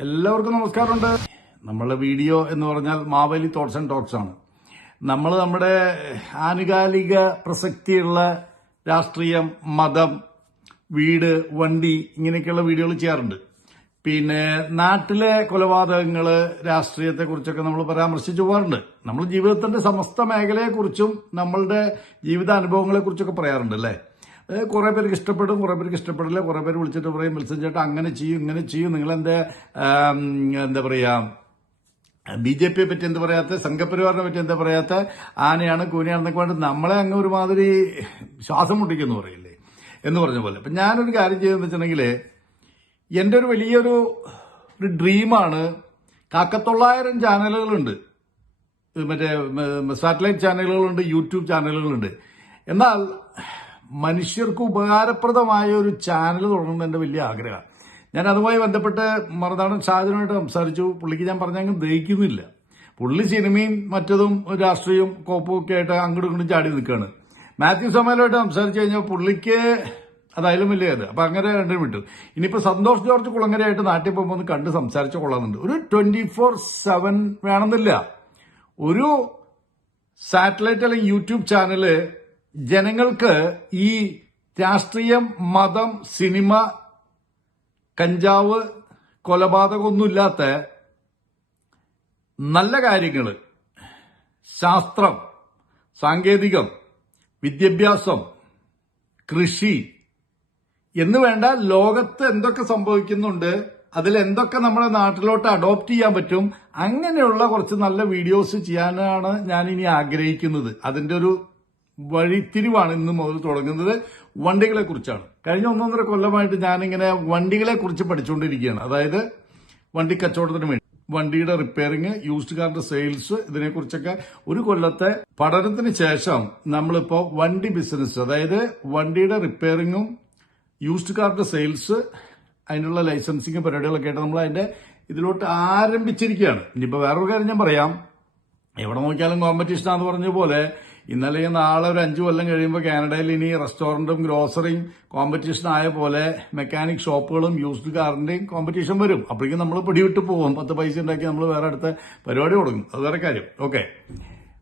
എല്ലാവർക്കും നമസ്കാരമുണ്ട്. നമ്മളെ വീഡിയോ എന്ന് പറഞ്ഞാൽ മാവേലി തോട്ട്സ് ആൻഡ് ടോക്സ് ആണ്. നമ്മൾ നമ്മുടെ ആനുകാലിക പ്രസക്തിയുള്ള രാഷ്ട്രീയം മതം വീട് വണ്ടി ഇങ്ങനെയൊക്കെയുള്ള വീഡിയോകൾ ചെയ്യാറുണ്ട്. പിന്നെ നാട്ടിലെ കൊലപാതകങ്ങൾ രാഷ്ട്രീയത്തെ കുറിച്ചൊക്കെ നമ്മൾ പരാമർശിച്ചു പോകാറുണ്ട്. നമ്മൾ ജീവിതത്തിന്റെ സമസ്ത മേഖലയെക്കുറിച്ചും നമ്മളുടെ ജീവിതാനുഭവങ്ങളെ കുറിച്ചൊക്കെ പറയാറുണ്ട് അല്ലേ? കുറെ പേർക്ക് ഇഷ്ടപ്പെടും കുറേ പേർക്ക് ഇഷ്ടപ്പെടില്ല കുറേ പേര് വിളിച്ചിട്ട് പറയും വിൽസൻ ചേട്ടാ അങ്ങനെ ചെയ്യും ഇങ്ങനെ ചെയ്യും. നിങ്ങളെന്താ എന്താ പറയുക ബി ജെ പിയെ പറ്റി എന്താ പറയാത്ത സംഘപരിവാറിനെ പറ്റി എന്താ പറയാത്ത ആനയാണ് കൂനയാണെന്നൊക്കെ പറഞ്ഞിട്ട് നമ്മളെ അങ്ങ് ഒരുമാതിരി ശ്വാസം മുട്ടിക്കുന്നു പറയില്ലേ? എന്ന് പറഞ്ഞ പോലെ. അപ്പം ഞാനൊരു കാര്യം ചെയ്തെന്ന് വെച്ചിട്ടുണ്ടെങ്കിൽ എന്റെ ഒരു വലിയൊരു ഒരു ഡ്രീമാണ് കാക്കത്തൊള്ളായിരം ചാനലുകളുണ്ട്. മറ്റേ സാറ്റലൈറ്റ് ചാനലുകളുണ്ട് യൂട്യൂബ് ചാനലുകളുണ്ട്. എന്നാൽ മനുഷ്യർക്ക് ഉപകാരപ്രദമായ ഒരു ചാനൽ തുടങ്ങുന്നത് എന്റെ വലിയ ആഗ്രഹമാണ്. ഞാൻ അതുമായി ബന്ധപ്പെട്ട് മറുനാടൻ ഷാജനുമായിട്ട് സംസാരിച്ചു. പുള്ളിക്ക് ഞാൻ പറഞ്ഞങ്ങ് ദഹിക്കുന്നില്ല. പുള്ളി സിനിമയും മറ്റതും രാഷ്ട്രീയവും കോപ്പും ഒക്കെ ആയിട്ട് അങ്ങോട്ടും ചാടി നിൽക്കുകയാണ്. മാത്യു സമയലുമായിട്ട് സംസാരിച്ചു കഴിഞ്ഞാൽ പുള്ളിക്ക് അതായാലും വലിയ ഇത്. അപ്പൊ അങ്ങനെ രണ്ടും വിട്ടു. ഇനിയിപ്പോ സന്തോഷ് ജോർജ് കുളങ്ങരയായിട്ട് നാട്ടിൽ പോകുമ്പോൾ ഒന്ന് കണ്ട് സംസാരിച്ച് കൊള്ളാമെന്നുണ്ട്. ഒരു ട്വന്റി ഫോർ സെവൻ വേണമെന്നില്ല. ഒരു സാറ്റലൈറ്റ് അല്ലെങ്കിൽ യൂട്യൂബ് ചാനൽ ജനങ്ങൾക്ക് ഈ രാഷ്ട്രീയം മതം സിനിമ കഞ്ചാവ് കൊലപാതകമൊന്നുമില്ലാത്ത നല്ല കാര്യങ്ങൾ ശാസ്ത്രം സാങ്കേതികം വിദ്യാഭ്യാസം കൃഷി എന്ന് വേണ്ട ലോകത്ത് എന്തൊക്കെ സംഭവിക്കുന്നുണ്ട് അതിൽ എന്തൊക്കെ നമ്മുടെ നാട്ടിലോട്ട് അഡോപ്റ്റ് ചെയ്യാൻ പറ്റും അങ്ങനെയുള്ള കുറച്ച് നല്ല വീഡിയോസ് ചെയ്യാനാണ് ഞാൻ ഇനി ആഗ്രഹിക്കുന്നത്. അതിന്റെ ഒരു വഴിത്തിരിവാണ് ഇന്ന് മുതൽ തുടങ്ങുന്നത് വണ്ടികളെ കുറിച്ചാണ് കഴിഞ്ഞ ഒന്നൊന്നര കൊല്ലമായിട്ട് ഞാനിങ്ങനെ വണ്ടികളെ കുറിച്ച് പഠിച്ചുകൊണ്ടിരിക്കുകയാണ്. അതായത് വണ്ടി കച്ചവടത്തിന് വേണ്ടി. വണ്ടിയുടെ റിപ്പയറിങ് യൂസ്ഡ് കാറിന്റെ സെയിൽസ് ഇതിനെക്കുറിച്ചൊക്കെ ഒരു കൊല്ലത്തെ പഠനത്തിന് ശേഷം നമ്മളിപ്പോ വണ്ടി ബിസിനസ് അതായത് വണ്ടിയുടെ റിപ്പയറിങ്ങും യൂസ്ഡ് കാറിന്റെ സെയിൽസ് അതിനുള്ള ലൈസൻസിങ് പരിപാടികളൊക്കെ ആയിട്ട് നമ്മൾ അതിന്റെ ഇതിലോട്ട് ആരംഭിച്ചിരിക്കുകയാണ്. ഇനിയിപ്പോ വേറൊരു കാര്യം ഞാൻ പറയാം. എവിടെ നോക്കിയാലും കോമ്പറ്റീഷനാന്ന് പറഞ്ഞ പോലെ ഇന്നലെ നാളെ ഒരു അഞ്ചു കൊല്ലം കഴിയുമ്പോൾ കാനഡയിൽ ഇനി റെസ്റ്റോറന്റും ഗ്രോസറിയും കോമ്പറ്റീഷൻ ആയ പോലെ മെക്കാനിക് ഷോപ്പുകളും യൂസ്ഡ് കാറിന്റെയും കോമ്പറ്റീഷൻ വരും. അപ്പോഴേക്കും നമ്മൾ പിടിവിട്ട് പോകും. പത്ത് പൈസ ഉണ്ടാക്കി നമ്മൾ വേറെ അടുത്ത പരിപാടി കൊടുക്കും അത് വേറെ കാര്യം. ഓക്കെ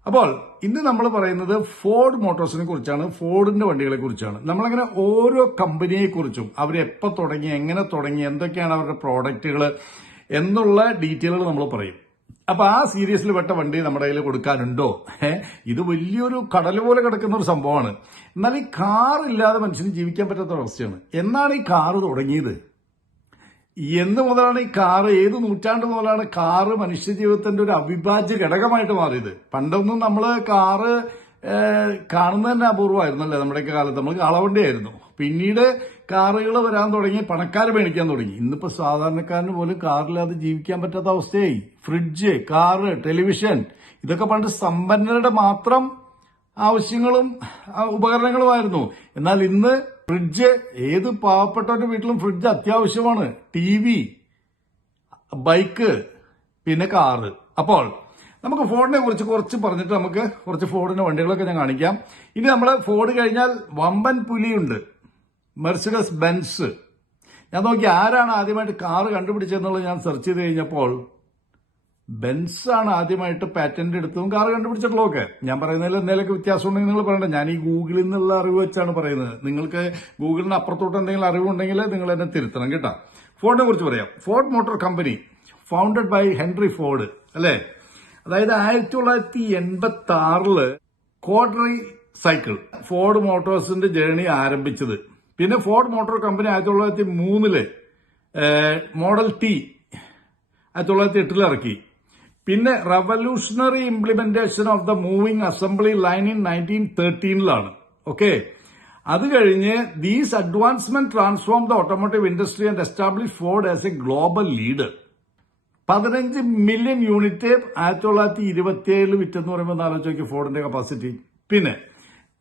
അപ്പോൾ ഇന്ന് നമ്മൾ പറയുന്നത് ഫോർഡ് മോട്ടോഴ്സിനെ കുറിച്ചാണ്. ഫോർഡിന്റെ വണ്ടികളെ കുറിച്ചാണ്. നമ്മളങ്ങനെ ഓരോ കമ്പനിയെ കുറിച്ചും അവർ എപ്പോൾ തുടങ്ങി എങ്ങനെ തുടങ്ങി എന്തൊക്കെയാണ് അവരുടെ പ്രോഡക്റ്റുകൾ എന്നുള്ള ഡീറ്റെയിലുകൾ നമ്മൾ പറയും. അപ്പൊ ആ സീരീസിൽ പെട്ട വണ്ടി നമ്മുടെ കയ്യിൽ കൊടുക്കാനുണ്ടോ? ഇത് വലിയൊരു കടൽ പോലെ കിടക്കുന്ന ഒരു സംഭവമാണ്. എന്നാൽ ഈ കാർ ഇല്ലാതെ മനുഷ്യന് ജീവിക്കാൻ പറ്റാത്ത അവസ്ഥയാണ്. എന്നാണ് ഈ കാർ തുടങ്ങിയത്? എന്ന് മുതലാണ് ഈ കാർ ഏത് നൂറ്റാണ്ട് മുതലാണ് കാറ് മനുഷ്യ ജീവിതത്തിന്റെ ഒരു അവിഭാജ്യ ഘടകമായിട്ട് മാറിയത്? പണ്ടൊന്നും നമ്മൾ കാറ് കാണുന്നതന്നെ കാണുന്നത് തന്നെ അപൂർവമായിരുന്നല്ലേ? നമ്മുടെയൊക്കെ കാലത്ത് നമ്മൾ കളവണ്ടിയായിരുന്നു. പിന്നീട് കാറുകൾ വരാൻ തുടങ്ങി പണക്കാർ മേടിക്കാൻ തുടങ്ങി. ഇന്നിപ്പോ സാധാരണക്കാരന് പോലും കാറില്ലാതെ ജീവിക്കാൻ പറ്റാത്ത അവസ്ഥയായി. ഫ്രിഡ്ജ് കാറ് ടെലിവിഷൻ ഇതൊക്കെ പണ്ട് സമ്പന്നരുടെ മാത്രം ആവശ്യങ്ങളും ഉപകരണങ്ങളുമായിരുന്നു. എന്നാൽ ഇന്ന് ഫ്രിഡ്ജ് ഏത് പാവപ്പെട്ടവരുടെ വീട്ടിലും ഫ്രിഡ്ജ് അത്യാവശ്യമാണ്. ടി വി ബൈക്ക് പിന്നെ കാറ്. അപ്പോൾ നമുക്ക് ഫോണിനെ കുറിച്ച് കുറച്ച് പറഞ്ഞിട്ട് നമുക്ക് കുറച്ച് ഫോർഡിന്റെ വണ്ടികളൊക്കെ ഞാൻ കാണിക്കാം. ഇനി നമ്മൾ ഫോർഡ് കഴിഞ്ഞാൽ വമ്പൻ പുലിയുണ്ട്. മെർസിഡസ് ബെൻസ് ഞാൻ നോക്കി ആരാണ് ആദ്യമായിട്ട് കാറ് കണ്ടുപിടിച്ചതെന്നുള്ളത് ഞാൻ സെർച്ച് ചെയ്ത് കഴിഞ്ഞപ്പോൾ ബെൻസ് ആണ് ആദ്യമായിട്ട് പാറ്റന്റ് എടുത്തതും കാർ കണ്ടുപിടിച്ചിട്ടുള്ളതൊക്കെ ഞാൻ പറയുന്നതിൽ വ്യത്യാസം ഉണ്ടെങ്കിൽ നിങ്ങൾ പറയണ്ട. ഞാൻ ഈ ഗൂഗിളിൽ നിന്നുള്ള അറിവ് വെച്ചാണ് പറയുന്നത്. നിങ്ങൾക്ക് ഗൂഗിളിന് അപ്പുറത്തോട്ട് എന്തെങ്കിലും അറിവുണ്ടെങ്കിൽ നിങ്ങൾ എന്നെ തിരുത്തണം കേട്ടോ. ഫോർഡിനെ കുറിച്ച് പറയാം. Ford motor company founded by Henry Ford അല്ലേ? അതായത് ആയിരത്തി തൊള്ളായിരത്തി എൺപത്തി ആറിൽ ക്വാർട്ടറി സൈക്കിൾ ഫോർഡ് മോട്ടോഴ്സിന്റെ ജേണി ആരംഭിച്ചത്. പിന്നെ ഫോർഡ് മോട്ടോർ കമ്പനി ആയിരത്തി തൊള്ളായിരത്തി മൂന്നിൽ മോഡൽ ടി ആയിരത്തി തൊള്ളായിരത്തി എട്ടിൽ ഇറക്കി. പിന്നെ revolutionary implementation of the moving assembly line in nineteen തേർട്ടീനിലാണ് okay അത് കഴിഞ്ഞ് these advancement transform the automotive industry and establish Ford as a global leader പതിനഞ്ച് മില്യൺ യൂണിറ്റ് ആയിരത്തി തൊള്ളായിരത്തി ഇരുപത്തി ഏഴിൽ വിറ്റെന്ന് പറയുമ്പോൾ ആലോചിച്ച് നോക്കി ഫോർഡിന്റെ കപ്പാസിറ്റി പിന്നെ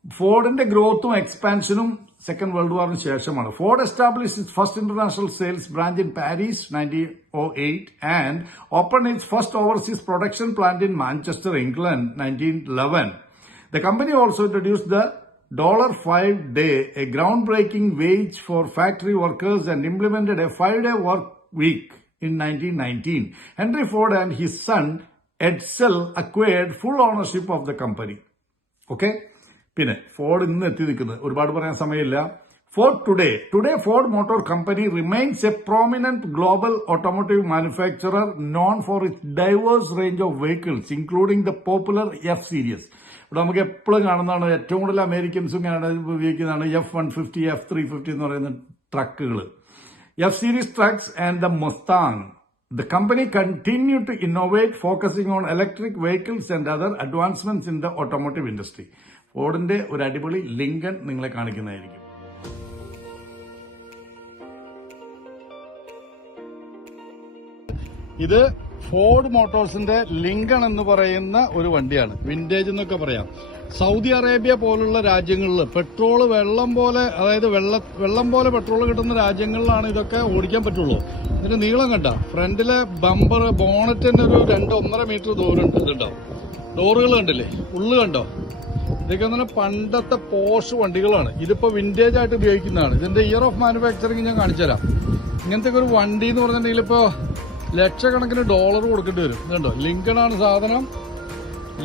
ഫോർഡിന്റെ ഗ്രോത്തും എക്സ്പാൻഷനും സെക്കൻഡ് വേൾഡ് വാറിന് ശേഷമാണ് Ford establish it first international sales branch in Paris nineteen o eight and open its first overseas production plant in Manchester England nineteen eleven The company also introduced the $5 day, a groundbreaking wage for factory workers and implemented a five day work week in 1919. Henry Ford and his son Edsel acquired full ownership of the company. Okay പിന്നെ Ford ഇന്ന് എത്തി നിൽക്കുന്നത്. ഒരുപാട് പറയാൻ സമയമില്ല. Ford today today Ford motor company remains a prominent global automotive manufacturer known for it diverse range of vehicles including the popular F series ഇവിടെ നമുക്ക് എപ്പോഴും കാണുന്നതാണ് ഏറ്റവും കൂടുതൽ അമേരിക്കൻസും ഉപയോഗിക്കുന്നതാണ് F one fifty F three fifty എന്ന് പറയുന്ന ട്രക്കുകൾ F series trucks and the Mustang the company continue to innovate focusing on electric vehicles and other advancements in the automotive industry. ഫോർഡിന്റെ ഒരു അടിപൊളി ലിങ്കൺ നിങ്ങളെ കാണിക്കുന്നതായിരിക്കും. ഇത് ഫോർഡ് മോട്ടോഴ്സിന്റെ ലിങ്കൺ എന്ന് പറയുന്ന ഒരു വണ്ടിയാണ്. വിന്റേജ് എന്നൊക്കെ പറയാം. സൗദി അറേബ്യ പോലുള്ള രാജ്യങ്ങളിൽ പെട്രോൾ വെള്ളം പോലെ അതായത് വെള്ള വെള്ളം പോലെ പെട്രോൾ കിട്ടുന്ന രാജ്യങ്ങളിലാണ് ഇതൊക്കെ ഓടിക്കാൻ പറ്റുള്ളൂ. ഇതിന്റെ നീളം കണ്ട. ഫ്രണ്ടിലെ ബമ്പർ ബോണറ്റ് ബോണറ്റിന്റെ ഒരു രണ്ട് ഒന്നര മീറ്റർ ദൂരം ഇതുണ്ടോ ഡോറുകൾ കണ്ടില്ലേ? ഉള്ളു കണ്ടോ? ഇതൊക്കെ തന്നെ പണ്ടത്തെ പോഷ് വണ്ടികളാണ്. ഇതിപ്പോ വിന്റേജ് ആയിട്ട് ഉപയോഗിക്കുന്നതാണ്. ഇതിന്റെ ഇയർ ഓഫ് മാനുഫാക്ചറിങ് ഞാൻ കാണിച്ചുതരാം ഇങ്ങനത്തെ ഒരു വണ്ടി എന്ന് പറഞ്ഞിട്ടുണ്ടെങ്കിൽ ഇപ്പോ ലക്ഷക്കണക്കിന് ഡോളർ കൊടുക്കേണ്ടി വരും. ഇതുണ്ടോ? ലിങ്കൺ ആണ് സാധനം.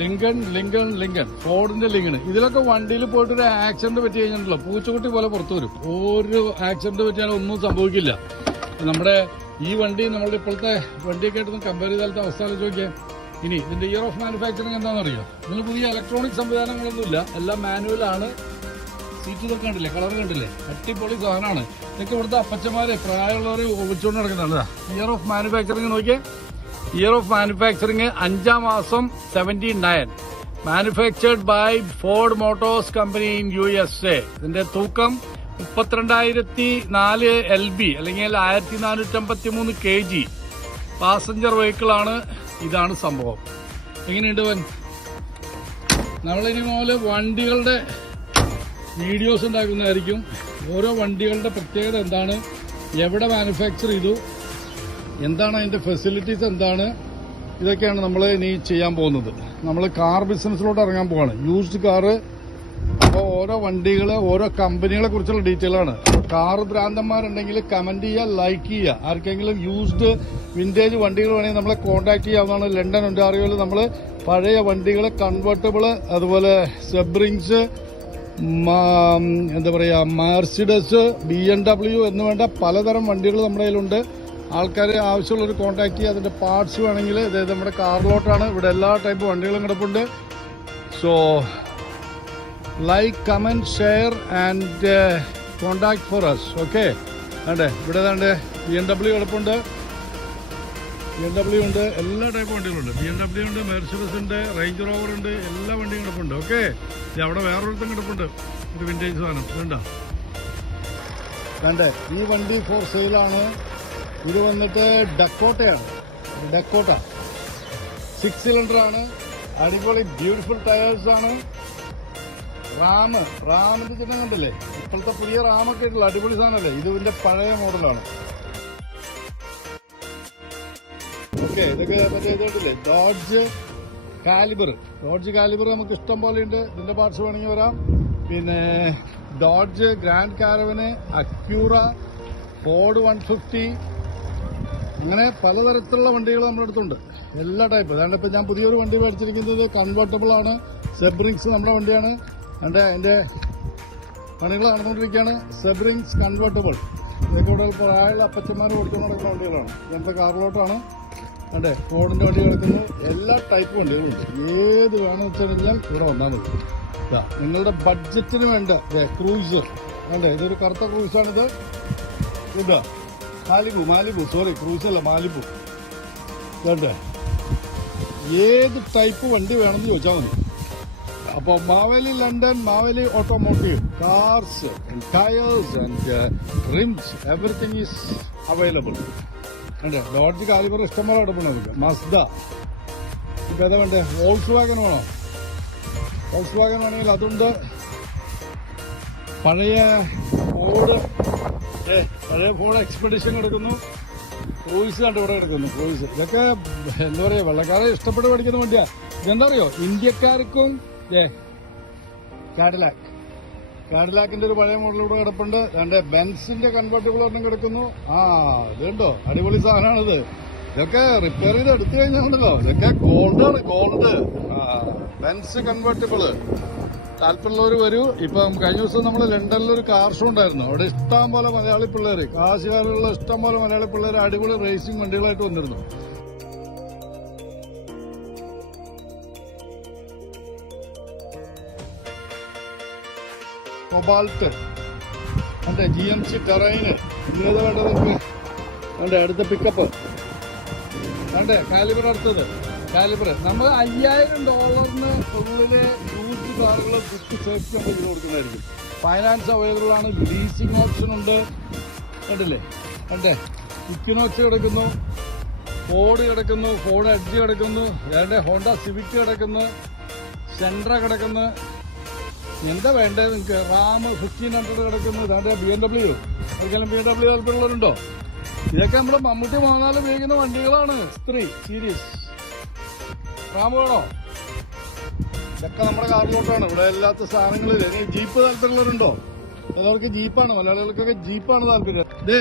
ലിങ്കൺ ലിങ്കൺ ലിങ്കൺ ഫോർഡിന്റെ ലിങ്കൺ ഇതിലൊക്കെ വണ്ടിയിൽ പോയിട്ട് ഒരു ആക്സിഡന്റ് പറ്റി കഴിഞ്ഞിട്ടുണ്ടല്ലോ. പൂച്ചക്കുട്ടി പോലെ പുറത്തു വരും. ഒരു ആക്സിഡന്റ് പറ്റിയാലും ഒന്നും സംഭവിക്കില്ല. നമ്മുടെ ഈ വണ്ടി നമ്മളുടെ ഇപ്പോഴത്തെ വണ്ടിയൊക്കെ ആയിട്ട് കമ്പയർ ചെയ്താലത്തെ അവസ്ഥ ആലോചിച്ച് നോക്കിയാൽ ഇനി ഇതിന്റെ ഇയർ ഓഫ് മാനുഫാക്ചറിങ് എന്താണെന്നറിയോ? ഇതിന് പുതിയ ഇലക്ട്രോണിക് സംവിധാനങ്ങളൊന്നുമില്ല. എല്ലാം മാനുവൽ സീറ്റ് ഇതൊക്കെ കണ്ടില്ലേ? കളർ കണ്ടില്ലേ? അടിപൊളി സാധനമാണ്. ഇതൊക്കെ ഇവിടുത്തെ അപ്പച്ചമാരെ പ്രായമുള്ളവരെ ഒഴിച്ചുകൊണ്ട് നടക്കുന്നതാണ് ഇയർ ഓഫ് മാനുഫാക്ചറിങ് നോക്കിയേ. ഇയർ ഓഫ് മാനുഫാക്ചറിങ് അഞ്ചാം മാസം seventy nine manufactured by Ford motors company in U S A ഇതിന്റെ തൂക്കം മുപ്പത്തിരണ്ടായിരത്തി നാല് എൽ ബി അല്ലെങ്കിൽ ആയിരത്തി നാനൂറ്റമ്പത്തി മൂന്ന് കെ ജി പാസഞ്ചർ വെഹിക്കിളാണ് ഇതാണ് സംഭവം. എങ്ങനെയുണ്ട് വൻ? നമ്മളിനി പോലെ വണ്ടികളുടെ വീഡിയോസ് ഉണ്ടാക്കുന്നതായിരിക്കും. ഓരോ വണ്ടികളുടെ പ്രത്യേകത എന്താണ്? എവിടെ മാനുഫാക്ചർ ചെയ്തു? എന്താണ് അതിന്റെ ഫെസിലിറ്റീസ് എന്താണ്? ഇതൊക്കെയാണ് നമ്മൾ ഇനി ചെയ്യാൻ പോകുന്നത്. നമ്മൾ കാർ ബിസിനസ്സിലോട്ട് ഇറങ്ങാൻ പോവാണ്. യൂസ്ഡ് കാറ് അപ്പോൾ ഓരോ വണ്ടികൾ ഓരോ കമ്പനികളെ കുറിച്ചുള്ള ഡീറ്റെയിൽ ആണ്. കാർ ഭ്രാന്തന്മാരുണ്ടെങ്കിൽ കമന്റ് ചെയ്യുക ലൈക്ക് ചെയ്യുക. ആർക്കെങ്കിലും യൂസ്ഡ് വിന്റേജ് വണ്ടികൾ വേണമെങ്കിൽ നമ്മളെ കോൺടാക്ട് ചെയ്യാവുന്നതാണ്. ലണ്ടൻ ഒന്റാറിയോയിൽ നമ്മൾ പഴയ വണ്ടികൾ കൺവേർട്ടബിൾ അതുപോലെ സെബ്രിങ്സ് എന്താ പറയുക മാർസിഡസ് ബി എം ഡബ്ല്യു എന്ന് വേണ്ട പലതരം വണ്ടികൾ നമ്മുടെ കയ്യിലുണ്ട്. ആൾക്കാർ ആവശ്യമുള്ളവർ കോൺടാക്ട് ചെയ്യുക. അതിന്റെ പാർട്സ് വേണമെങ്കിൽ അതായത് നമ്മുടെ കാറിലോട്ടാണ് ഇവിടെ എല്ലാ ടൈപ്പ് വണ്ടികളും കിടപ്പുണ്ട്. So like comment share and contact for us okay Vande ഇവിടെ ഏതാണ്ട് ബി എം ഡബ്ല്യു കിടപ്പുണ്ട്. ബി എം ഡബ്ല്യു ഉണ്ട് എല്ലാ ടൈപ്പ് വണ്ടികളുണ്ട്. ബി എം ഡബ്ല്യു ഉണ്ട് മെർസിഡസ് ഉണ്ട് റേഞ്ച് റോവർ ഉണ്ട് എല്ലാ വണ്ടിയും കിടപ്പുണ്ട് ഓക്കെ അവിടെ വേറൊരുത്തും കിടപ്പുണ്ട്. ഒരു വിന്റേജ് സാധനം ഇതുണ്ടോ വേണ്ടേ ഈ വണ്ടി ഫോർ സെയിലാണ് ഇത് വന്നിട്ട് ഡക്കോട്ടയാണ് ഡക്കോട്ട സിക്സ് സിലിണ്ടർ ആണ്. അടിപൊളി ബ്യൂട്ടിഫുൾ ടയേഴ്സ് ആണ്. റാം റാമിന്റെ ചിഹ്നം കണ്ടില്ലേ? ഇപ്പോഴത്തെ പുതിയ റാമൊക്കെ ഉള്ള അടിപൊളി സാധനമല്ലേ? ഇത് ഇതിന്റെ പഴയ മോഡലാണ്. ഓക്കെ ഇതൊക്കെ മറ്റേ ഇതുണ്ടല്ലേ ഡോഡ്ജ് കാലിബർ ഡോഡ്ജ് കാലിബർ നമുക്ക് ഇഷ്ടം പോലെ ഉണ്ട്. ഇതിന്റെ പാർട്സ് വേണമെങ്കിൽ വരാം. പിന്നെ Dodge Grand Caravan Acura Ford one fifty അങ്ങനെ പലതരത്തിലുള്ള വണ്ടികൾ നമ്മുടെ അടുത്തുണ്ട്. എല്ലാ ടൈപ്പ് അതാണ്ട് ഇപ്പം ഞാൻ പുതിയൊരു വണ്ടി മേടിച്ചിരിക്കുന്നത് കൺവേർട്ടബിൾ ആണ്. സെബ്രിങ്സ് നമ്മുടെ വണ്ടിയാണ്. അതുകൊണ്ട് അതിന്റെ പണികൾ നടന്നുകൊണ്ടിരിക്കുകയാണ്. സെബ്രിങ്സ് കൺവേർട്ടബിൾ ഇതൊക്കെ പ്രായമുള്ള അപ്പച്ചന്മാർ ഓടിച്ചു നടക്കുന്ന വണ്ടികളാണ് ഇങ്ങനത്തെ കാറിലോട്ടാണ് അതെ ഫോർഡിന്റെ വണ്ടി കിടക്കുന്നു എല്ലാ ടൈപ്പ് വണ്ടികളുണ്ട് ഏത് വേണമെന്ന് വെച്ച് കഴിഞ്ഞാൽ ഇവിടെ വന്നാൽ മതി. നിങ്ങളുടെ ബഡ്ജറ്റിന് വേണ്ട. ക്രൂസർ അതെ ഇതൊരു കറുത്ത ക്രൂസാണിത് ഇതാ മാലിബു മാലിബു. സോറി ക്രൂസ് അല്ല മാലിബു. വേണ്ടേ ഏത് ടൈപ്പ് വണ്ടി വേണമെന്ന് ചോദിച്ചാൽ മതി. അപ്പോൾ Maveli London Maveli automotive cars tyres and rims everything is available ഉണ്ട് ലോഡ്ജ് കാലിബർ ഇഷ്ടംപോലെ നമുക്ക്. മസ്ദ ഇപ്പം ഏതാ വേണ്ടേ? വോൾസ് വാഗൻ വേണോ? വോൾസ് വാഗൻ വേണമെങ്കിൽ അതുണ്ട്. പഴയ ഫോർഡ് പഴയ ഫോർഡ് എക്സ്പെഡിഷൻ എടുക്കുന്നു. ക്രൂയിസ് കണ്ട് ഇവിടെ എടുക്കുന്നു ക്രൂയിസ് ഇതൊക്കെ എന്താ പറയുക വെള്ളക്കാരെ ഇഷ്ടപ്പെട്ട് പഠിക്കുന്ന വണ്ടിയാ. ഇതെന്താ അറിയോ? ഇന്ത്യക്കാർക്കും ഏ കാഡിലാക്ക് കാഡിലാക്കിന്റെ ഒരു പഴയ മോഡൽ ഇവിടെ കിടപ്പുണ്ട്. രണ്ട് ബെൻസിന്റെ കൺവേർട്ടബിൾ ഒരെണ്ണം കിടക്കുന്നു. ആ ഇതുണ്ടോ? അടിപൊളി സാധനമാണിത്. ഇതൊക്കെ റിപ്പയർ ചെയ്ത് എടുത്തു കഴിഞ്ഞാണല്ലോ ഇതൊക്കെ ഗോൾഡ് ഗോൾഡ് ബെൻസ് കൺവേർട്ടബിൾ താല്പര്യമുള്ളവർ വരൂ. ഇപ്പം കഴിഞ്ഞ ദിവസം നമ്മൾ ലണ്ടനിൽ ഒരു കാർ ഷോ ഉണ്ടായിരുന്നു. അവിടെ ഇഷ്ടം പോലെ മലയാളി പിള്ളേർ കാശുകാരുള്ള ഇഷ്ടം പോലെ മലയാളി പിള്ളേർ അടിപൊളി റേസിംഗ് വണ്ടികളായിട്ട് വന്നിരുന്നു. കൊബാൾട്ട്. അതെ ജി എം സി ടെറൈന്. ഇന്നത് വേണ്ടത് നമുക്ക് അതെ അടുത്ത പിക്കപ്പ് അതെ കാലിബർ അടുത്തത്. കാലിബർ നമ്മൾ അയ്യായിരം ഡോളറിന് ഉള്ളിലെ യൂസ് കാറുകൾ കുത്തി സേഫ്റ്റി നമ്മൾ ഇതിൽ കൊടുക്കുന്നതായിരിക്കും. ഫൈനാൻസ് അവൈലബിൾ ആണ്. ലീസിംഗ് ഓപ്ഷൻ ഉണ്ട്. കണ്ടില്ലേ? കണ്ടേ? ഇക്കിനോച്ച് കിടക്കുന്നു. ഫോർഡ് കിടക്കുന്നു. ഫോർഡ് എഡ്ജ് കിടക്കുന്നു. വേറെ ഹോണ്ട സിവിക് കിടക്കുന്നു. സെൻട്ര കിടക്കുന്നു. എന്താ വേണ്ടത് നിങ്ങൾക്ക് റാം ഫിഫ്റ്റീൻ ഹൺഡ്രഡ് കിടക്കുന്നത്. അതിന്റെ ബി എം ഡബ്ല്യു ഒരിക്കലും ബി എം ഡബ്ല്യു താല്പര്യമുള്ളവരുണ്ടോ? ഇതൊക്കെ നമ്മുടെ മമ്മൂട്ടി മോഹൻലാൽ ഉപയോഗിക്കുന്ന വണ്ടികളാണ്. സ്ത്രീ സീരീസ് റാം വേണോ? ഇതൊക്കെ നമ്മുടെ കാറിലോട്ടാണ്. ഇവിടെ ഇല്ലാത്ത സാധനങ്ങൾ ഇനി ജീപ്പ് താല്പര്യമുള്ളവരുണ്ടോ? ചിലവർക്ക് ജീപ്പാണ്. മലയാളികൾക്കൊക്കെ ജീപ്പാണ് താല്പര്യം. ദേ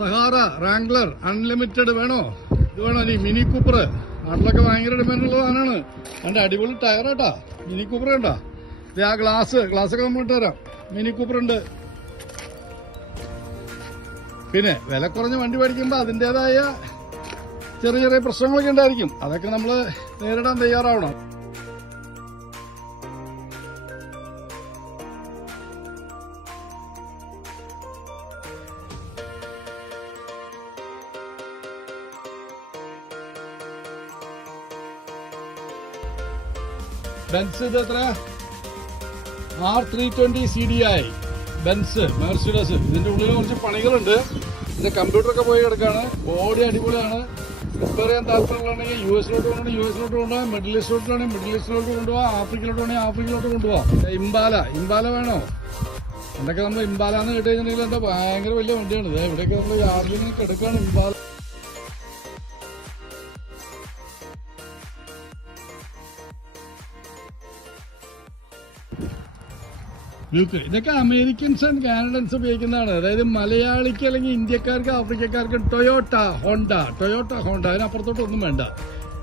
സഹാറ റാംഗ്ലർ അൺലിമിറ്റഡ് വേണോ? ഇത് വേണോ ഇനി? മിനി കൂപ്പർ നാട്ടിലൊക്കെ ഭയങ്കര ഡിമാൻഡുള്ള സാധനമാണ്. അതിന്റെ അടിപൊളി ടയറാട്ടാ. മിനി കൂപ്പർ കണ്ടാ? ആ ഗ്ലാസ് ഗ്ലാസ് ഒക്കെ നമ്മൾ ഇട്ടുതരാം മിനി കൂപ്പർ ഉണ്ട്. പിന്നെ വില കുറഞ്ഞ വണ്ടി മേടിക്കുമ്പോൾ അതിന്റെതായ ചെറിയ ചെറിയ പ്രശ്നങ്ങളൊക്കെ ഉണ്ടായിരിക്കും. അതൊക്കെ നമ്മൾ നേരിടാൻ തയ്യാറാവണം. ബെൻസ് ഇത് എത്ര R three twenty C D I Benz Mercedes ഇതിന്റെ ഉള്ളിൽ കുറച്ച് പണികളുണ്ട്. ഇതിന്റെ കമ്പ്യൂട്ടറൊക്കെ പോയി കിടക്കാണ്. ബോഡി അടിപൊളിയാണ്. റിപ്പയർ ചെയ്യാൻ താല്പര്യമുള്ളതാണെങ്കിൽ യു എസിലോട്ട് കൊണ്ടുപോകണം. യു എസിലോട്ട് കൊണ്ടുപോകാം മിഡിൽ ഈസ്റ്റിലോട്ടാണെങ്കിൽ മിഡിൽ ഈസ്റ്റിലോട്ട് കൊണ്ടുപോകാം. ആഫ്രിക്കയിലോട്ട് വേണമെങ്കിൽ ആഫ്രിക്കയിലോട്ട് കൊണ്ടുപോകാം. ഇംബാല. ഇംബാല വേണോ? എന്തൊക്കെ നമ്മൾ ഇംബാല എന്ന് കേട്ട് കഴിഞ്ഞിട്ടുണ്ടെങ്കിൽ എന്താ ഭയങ്കര വലിയ വണ്ടിയാണ്. ഇവിടെയൊക്കെ നമ്മൾ യാർഡിലിങ്ങനെ കിടക്കുകയാണ് ഇംബാല. ബ്യൂക്ക് ഇതൊക്കെ അമേരിക്കൻസ് ആൻഡ് കാനഡൻസ് ഉപയോഗിക്കുന്നതാണ്. അതായത് മലയാളിക്ക് അല്ലെങ്കിൽ ഇന്ത്യക്കാർക്ക് ആഫ്രിക്കക്കാർക്ക് ടൊയോട്ട ഹോണ്ട ടൊയോട്ട ഹോണ്ട അതിനപ്പുറത്തോട്ട് ഒന്നും വേണ്ട.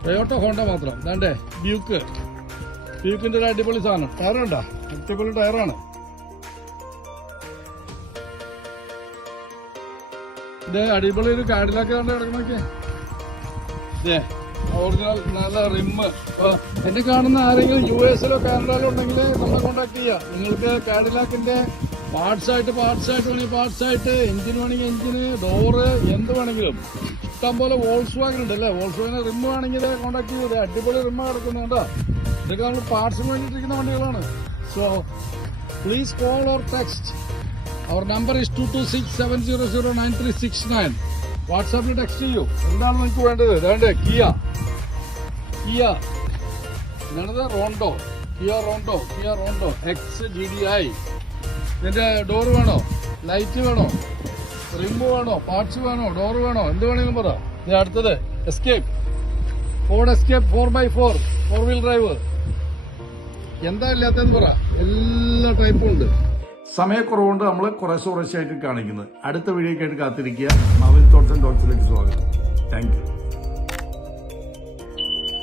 ടൊയോട്ട ഹോണ്ട മാത്രം. ദാണ്ടേ ബ്യൂക്ക് ബ്യൂക്കിന്റെ ഒരു അടിപൊളി സാധനം. ടയറുണ്ടോ അടിപൊളി ടയറാണ് ഇത് അടിപൊളി ഒരു കാടിലൊക്കെ കണ്ട് കിടക്കണൊക്കെ ഇതേ. ഒറിജിനൽ നല്ല റിമ്മ് എന്നെ കാണുന്ന ആരെങ്കിലും യു എസിലോ കാനഡയിലോ ഉണ്ടെങ്കിൽ നമ്മളെ കോൺടാക്ട് ചെയ്യുക നിങ്ങൾക്ക് കാഡിലാക്കിന്റെ പാർട്സ് ആയിട്ട് പാർട്സ് ആയിട്ട് വേണമെങ്കിൽ പാർട്സ് ആയിട്ട് എഞ്ചിൻ വേണമെങ്കിൽ എഞ്ചിന് ഡോറ് എന്ത് വേണമെങ്കിലും. ഇഷ്ടം പോലെ വോൾസ് വാഗൻ ഉണ്ട് അല്ലേ? വോൾസ് വാഗൻ റിമ്മ് വേണമെങ്കിൽ കോൺടാക്ട് ചെയ്തത് അടിപൊളി റിമ്മ കിടക്കുന്നുണ്ടോ ഇതൊക്കെ നമ്മൾ പാർട്സിന് വേണ്ടിയിട്ടിരിക്കുന്ന വണ്ടികളാണ്. So please call or text our number is two two six seven zero zero nine three six nine വാട്സാപ്പിൽ ടെക്സ്റ്റ് ചെയ്യൂ. എന്താണ് നിങ്ങൾക്ക് വേണ്ടത്? വേണ്ടേ കിയ. കിയ. ഞാനത് Rondo? Kia Rondo? Kia Rondo? X G D I ഇതിന്റെ ഡോർ വേണോ? Light വേണോ? റിമ്മ് വേണോ? പാർട്സ് വേണോ? ഡോർ വേണോ? എന്ത് വേണമെങ്കിലും പറ. ഞാൻ അടുത്തത്. Escape Ford Escape four by four four wheel drive എന്താ ഇല്ലാത്തതെന്ന് പറ. എല്ലാ ടൈപ്പും ഉണ്ട്. സമയക്കുറവുകൊണ്ട് നമ്മൾ കുറേശ്ശെ കുറേശ്ശെയായിട്ട് കാണിക്കുന്നത് അടുത്ത വീഡിയോക്കായിട്ട് കാത്തിരിക്കുക. നവീൻ തോട്ട്സ് ആൻഡ് ഡോട്ട്സിലേക്ക് സ്വാഗതം താങ്ക് യു